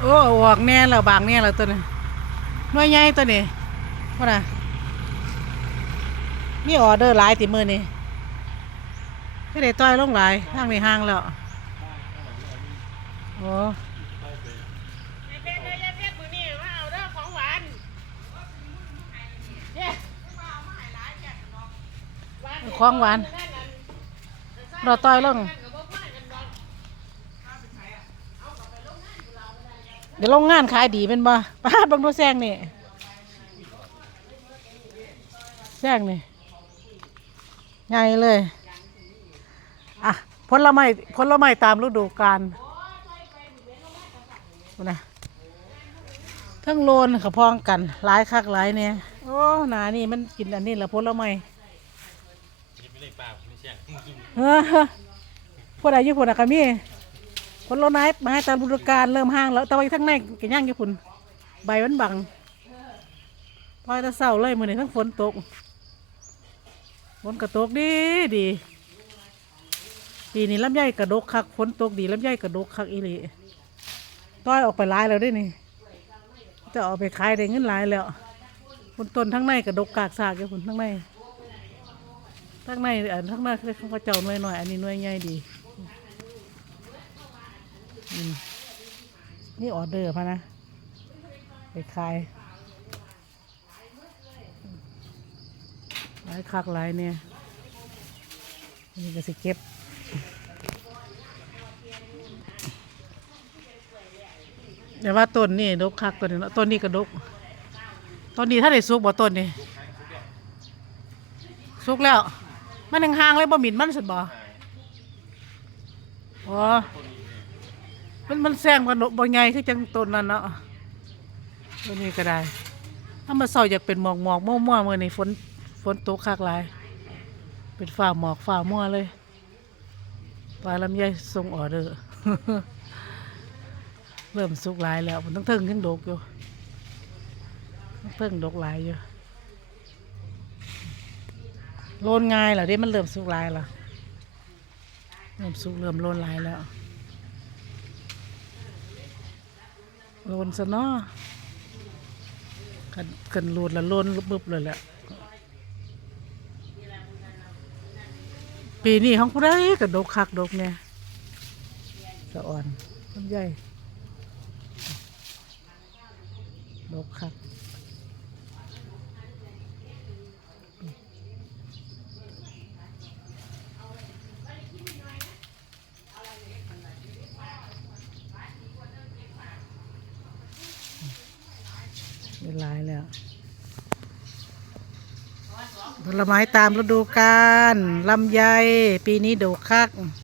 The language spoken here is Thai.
โอ้ออกแน่แล้วบางแน่แล้วตัวนี้หน่วยใหญ่ตัวนี้ว่าน่ะมีออเดอร์หลายติมือนี่ก็ได้ต้อยลงหลายห้างในห้างแล้วโอ้เพชรเลยยายเพชรมือนี่มาเอาเด้อของหวานเนี่ยของหวานเราต้อยลง เดี๋ยวลงงานขายดีเป็นบ่ป้าดบังดูแซงนี่แซงนี่ใหญ่เลย อะผลไม้ผลไม้ตามฤดูกาลดูนะทั้งโลนกับพองกันหลายคักหลายเนี่ยโอ้หนานี่มันกินอันนี้แหละผลไม้เออพวกใดญี่ปุ่นอะก็มี ผลไม้มาให้ตามฤดูกาลเริ่มห้างแล้วแต่ว่าทั้งในก็ย่างญี่ปุ่นใบมันบังพอยตะเศร้าเลยมือนี้ทั้งฝนตกฝนก็ตกดีดีปีนี้ลำไยกระดกคักฝนตกดีลำไยกระดกคักอีหลีต้อยออกไปหลายแล้วด้วยนี่ จะเอาไปขายได้เงินหลายแล้วคนต้นทั้งในกระดกกากสากอยู่คนทั้งในทั้งในอันทั้งในเขาเจ้าหน่วยหน่อยอันนี้หน่วยใหญ่ดี นี่ออเดอร์พะนะ ไปขายหลายคักหลายเนี่ยนี่ก็สิเก็บแต่ว่าต้นนี่ดกคักต้นนี้ต้นนี้ก็ดกต้นนี้ถ้าได้สุกบ่ต้นนี่สุกแล้ว มันห่างๆเลยบ่หมิ่นมันสุดบ่อ๋อ มันมันแซงกันบ่ใหญ่คือจังต้นนั้นเนาะต้นนี้ก็ได้ถ้ามาเศร้าอยากเป็นหมอกหมอกมั่วๆมื้อนี้ฝนฝนตกคักหลาย เป็นฝ้าหมอกฝ้ามั่วเลยปลาลำไยส่งออเดอร์เริ่มสุกหลายแล้วมันต้องเทิงขึ้นดกอยู่ต้องเทิงดกหลายอยู่โลนง่ายเหรอเด้มันเริ่มสุกหลายแล้วเริ่มสุกเริ่มโลนหลายแล้ว โลนซะเนาะกันกันโลนละโลนบึบเลยแหละปีนี้ของผู้ใดก็ดกคักดกเนี่ยสะอ่อนต้นใหญ่ดกคัก หลายแล้วผลไม้ตามฤดูกาลลำไยปีนี้ดกคัก